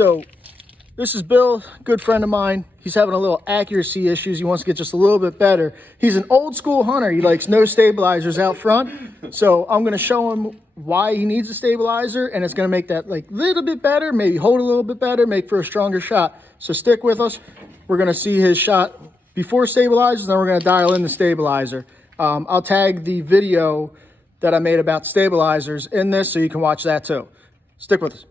So this is Bill, good friend of mine. He's having a little accuracy issues. He wants to get just a little bit better. He's an old school hunter. He likes no stabilizers out front. So I'm going to show him why he needs a stabilizer, and it's going to make that like little bit better, maybe hold a little bit better, make for a stronger shot. So stick with us. We're going to see his shot before stabilizers, then we're going to dial in the stabilizer. I'll tag the video that I made about stabilizers in this so you can watch that too. Stick with us.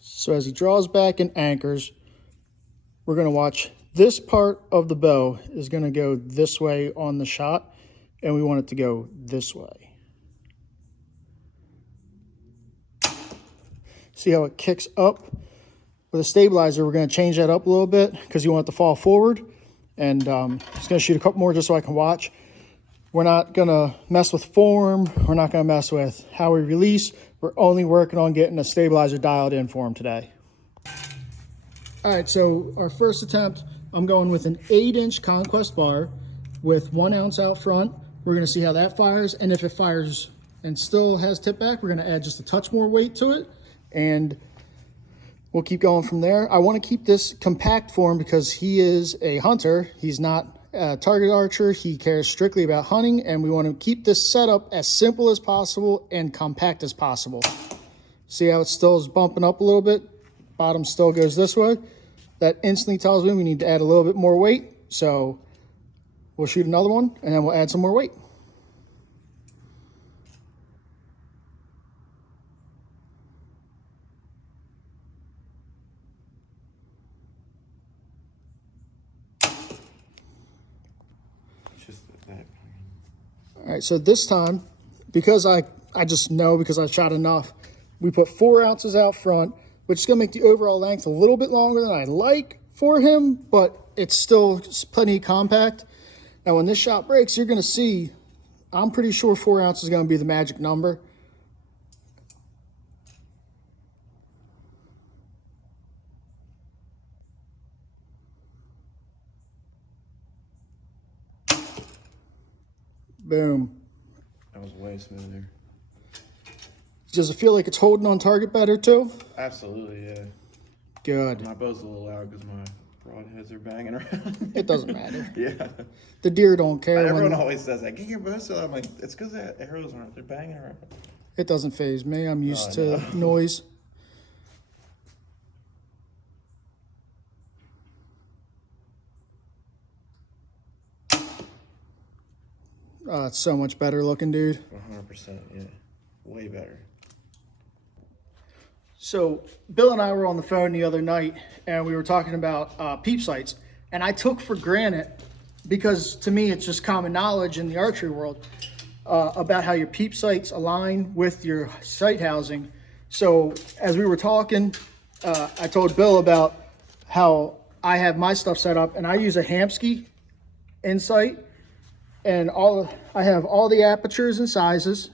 So as he draws back and anchors, we're going to watch this part of the bow is going to go this way on the shot, and we want it to go this way. See how it kicks up? With a stabilizer, we're going to change that up a little bit because you want it to fall forward. And just going to shoot a couple more just so I can watch. We're not going to mess with form. We're not going to mess with how we release. We're only working on getting a stabilizer dialed in for him today. All right, so our first attempt, I'm going with an 8-inch conquest bar with 1 ounce out front. We're going to see how that fires. And if it fires and still has tip back, we're going to add just a touch more weight to it. And we'll keep going from there. I want to keep this compact for him because he is a hunter. He's not a target archer. He cares strictly about hunting, and we want to keep this setup as simple as possible and compact as possible. See how it still is bumping up a little bit? Bottom still goes this way. That instantly tells me we need to add a little bit more weight. So we'll shoot another one, and then we'll add some more weight. All right, so this time, because I just know because I've shot enough, we put 4 ounces out front, which is going to make the overall length a little bit longer than I like for him, but it's still plenty compact. Now, when this shot breaks, you're going to see, I'm pretty sure 4 ounces is going to be the magic number. Boom. That was way smoother. Does it feel like it's holding on target better too? Absolutely, yeah. Good. My bow's a little loud because my broadheads are banging around. It doesn't matter. Yeah. The deer don't care. Everyone always says that. Get your bow still. I'm like, it's because the arrows aren't. They're banging around. It doesn't faze me. I'm used to noise. Oh, it's so much better looking, dude. 100%, yeah. Way better. So Bill and I were on the phone the other night, and we were talking about peep sights. And I took for granted, because to me it's just common knowledge in the archery world, about how your peep sights align with your sight housing. So as we were talking, I told Bill about how I have my stuff set up, and I use a Hamsky Insight. And I have all the apertures and sizes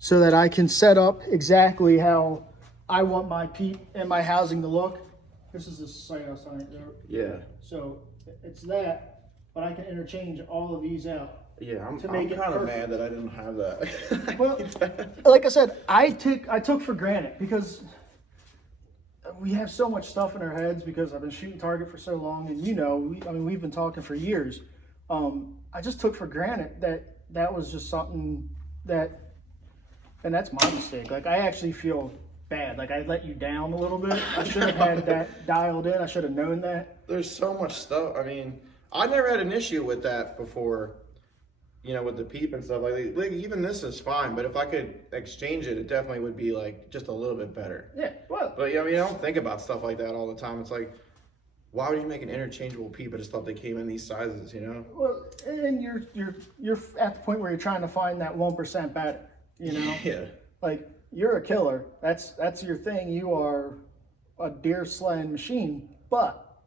so that I can set up exactly how I want my peep and my housing to look. This is the sight I was talking about. Yeah. So it's that, but I can interchange all of these out. Yeah, I'm kind of mad that I didn't have that. Well, like I said, I took for granted because we have so much stuff in our heads because I've been shooting target for so long, and we've been talking for years. I just took for granted that was just something that, and that's my mistake. Like, I actually feel bad. Like, I let you down a little bit. I should have had that dialed in. I should have known that. There's so much stuff. I mean, I never had an issue with that before, with the peep and stuff. Like even this is fine, but if I could exchange it, it definitely would be like just a little bit better. Yeah, well. But I don't think about stuff like that all the time. It's like, why would you make an interchangeable peep? I just thought they came in these sizes, Well, and you're at the point where you're trying to find that 1% better, Yeah. Like, you're a killer. That's your thing. You are a deer slaying machine, but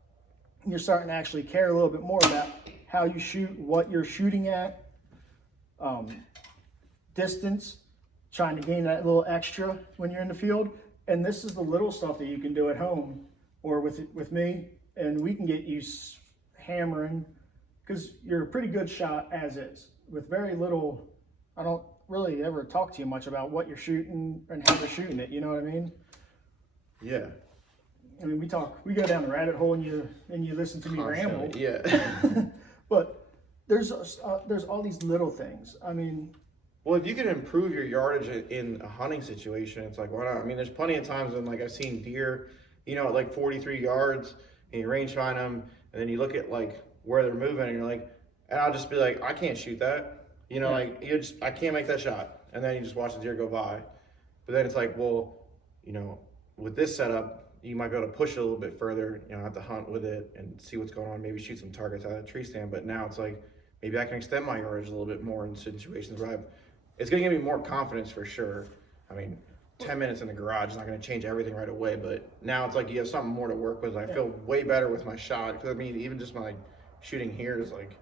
you're starting to actually care a little bit more about how you shoot, what you're shooting at, distance, trying to gain that little extra when you're in the field. And this is the little stuff that you can do at home or with me. And we can get you hammering because you're a pretty good shot as is. with very little, I don't really ever talk to you much about what you're shooting and how you're shooting it. You know what I mean? Yeah. I mean, we go down the rabbit hole and you listen to me ramble. Yeah. But there's all these little things. I mean, well, if you can improve your yardage in a hunting situation, it's like, why not? I mean, there's plenty of times when, like, I've seen deer, you know, at like 43 yards, and you range find them, and then you look at like where they're moving, and you're like, and I'll just be like, I can't shoot that, you know, like I can't make that shot, and then you just watch the deer go by. But then it's like, well, you know, with this setup, you might be able to push it a little bit further, you know, have to hunt with it and see what's going on, maybe shoot some targets out of the tree stand. But now it's like, maybe I can extend my yardage a little bit more in situations where it's going to give me more confidence for sure. I mean, 10 minutes in the garage is not going to change everything right away, but now it's like you have something more to work with. I feel way better with my shot, because I mean, even just my shooting here is like,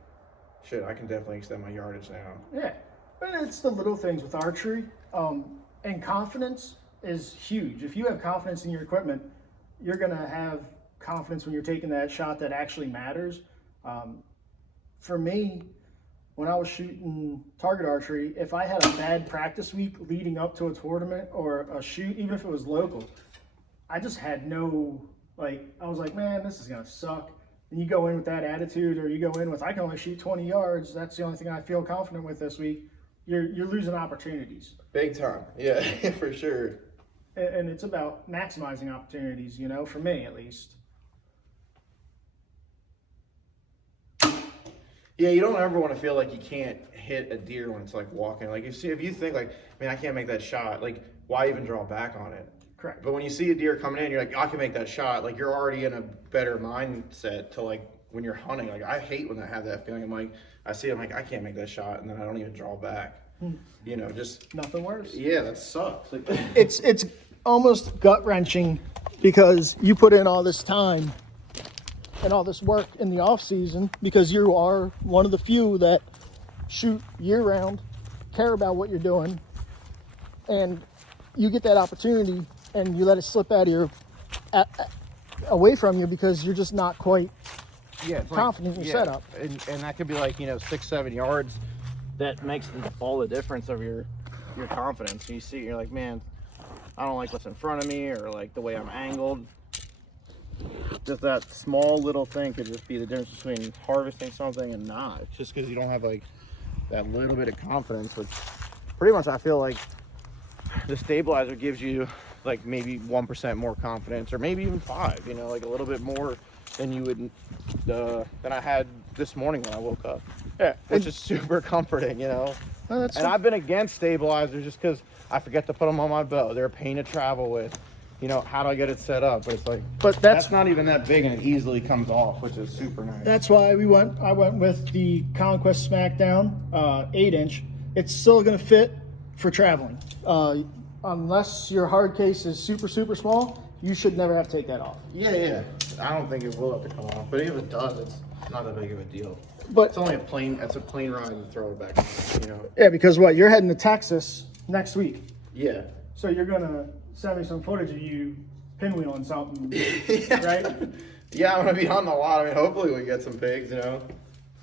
shit, I can definitely extend my yardage now. Yeah, and it's the little things with archery. And confidence is huge. If you have confidence in your equipment, you're going to have confidence when you're taking that shot that actually matters. For me, when I was shooting target archery, if I had a bad practice week leading up to a tournament or a shoot, even if it was local, I just had no, like, I was like, man, this is going to suck. And you go in with that attitude, or you go in with, I can only shoot 20 yards. That's the only thing I feel confident with this week. You're losing opportunities. Big time. Yeah, for sure. And it's about maximizing opportunities, you know, for me at least. Yeah, you don't ever want to feel like you can't hit a deer when it's like walking. Like if you think like, man, I can't make that shot, like why even draw back on it? Correct. But when you see a deer coming in, you're like, I can make that shot. Like you're already in a better mindset to like when you're hunting. Like I hate when I have that feeling. I'm like, I see it, I'm like, I can't make that shot, and then I don't even draw back. You know, just nothing worse. Yeah, that sucks. Like, it's almost gut wrenching, because you put in all this time and all this work in the off season, because you are one of the few that shoot year round, care about what you're doing, and you get that opportunity and you let it slip out of your away from you because you're just not quite confident in your setup. And that could be like, you know, 6-7 yards. That makes all the difference of your confidence. You see, you're like, man, I don't like what's in front of me, or like the way I'm angled. Just that small little thing could just be the difference between harvesting something and not. It's just because you don't have like that little bit of confidence, which pretty much I feel like the stabilizer gives you like maybe 1% more confidence, or maybe even 5, you know, like a little bit more than you would than I had this morning when I woke up. Yeah, which is super comforting, you know. And I've been against stabilizers just because I forget to put them on my bow. They're a pain to travel with. You know, how do I get it set up? But it's like, that's not even that big, and it easily comes off, which is super nice. That's why I went with the Conquest Smackdown 8-inch. It's still going to fit for traveling. Unless your hard case is super, super small, you should never have to take that off. Yeah. I don't think it will have to come off, but if it does, it's not that big of a deal. But it's only a plane ride and throw it back, you know. Yeah, because you're heading to Texas next week. Yeah. So you're gonna send me some footage of you pinwheeling something, right? Yeah, I'm gonna be hunting a lot. I mean, hopefully we get some pigs, you know.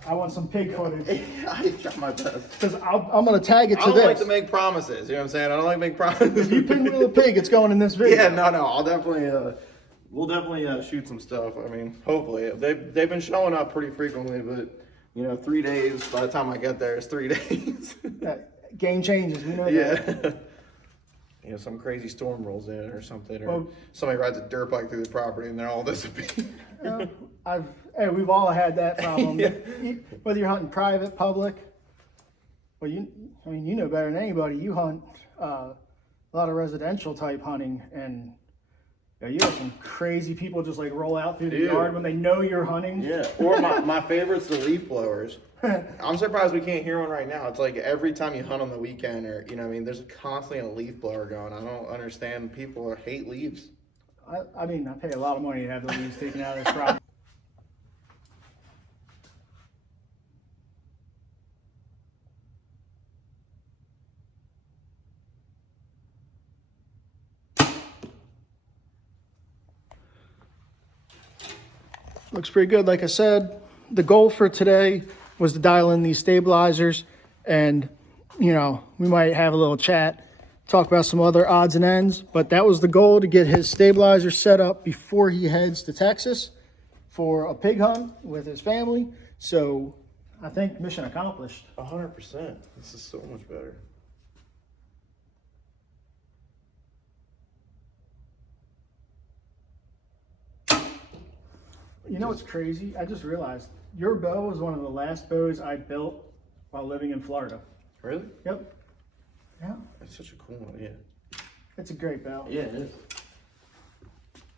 I want some pig footage. I try my best. Because I'm gonna tag it to this. I don't like to make promises. You know what I'm saying? I don't like to make promises. If you pinwheel a pig, it's going in this video. Yeah, no. I'll definitely. We'll definitely shoot some stuff. I mean, hopefully they've been showing up pretty frequently, but you know, 3 days. By the time I get there, it's 3 days. Game changes. We know that. Yeah. You know, some crazy storm rolls in or something, or somebody rides a dirt bike through the property and they're all disappearing. We've all had that problem. Yeah. Whether you're hunting private, public. Well, you know better than anybody. You hunt a lot of residential type hunting, and you have some crazy people just like roll out through the yard when they know you're hunting. Yeah. Or my favorite's the leaf blowers. I'm surprised we can't hear one right now. It's like every time you hunt on the weekend, or you know, I mean, there's constantly a leaf blower going. I don't understand. People hate leaves. I mean, I pay a lot of money to have the leaves taken out of this property. Looks pretty good. Like I said, the goal for today was to dial in these stabilizers and, you know, we might have a little chat, talk about some other odds and ends. But that was the goal, to get his stabilizer set up before he heads to Texas for a pig hunt with his family. So I think mission accomplished. 100%. This is so much better. You know what's crazy? I just realized your bow was one of the last bows I built while living in Florida. Really? Yep. Yeah. That's such a cool idea. It's a great bow. Yeah, it is.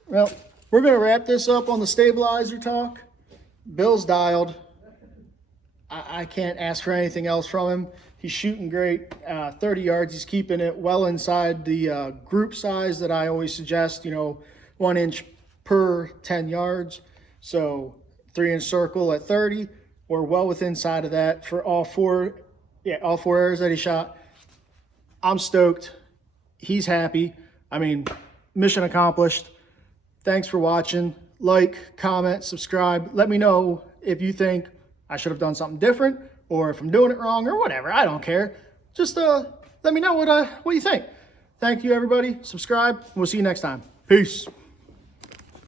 Well, we're going to wrap this up on the stabilizer talk. Bill's dialed. I can't ask for anything else from him. He's shooting great. 30 yards. He's keeping it well inside the group size that I always suggest, you know, 1 inch per 10 yards. So 3-inch circle at 30. We're well within inside of that for all four arrows that he shot. I'm stoked. He's happy. I mean, mission accomplished. Thanks for watching. Like, comment, subscribe. Let me know if you think I should have done something different, or if I'm doing it wrong, or whatever. I don't care. Just let me know what you think. Thank you, everybody. Subscribe. We'll see you next time. Peace.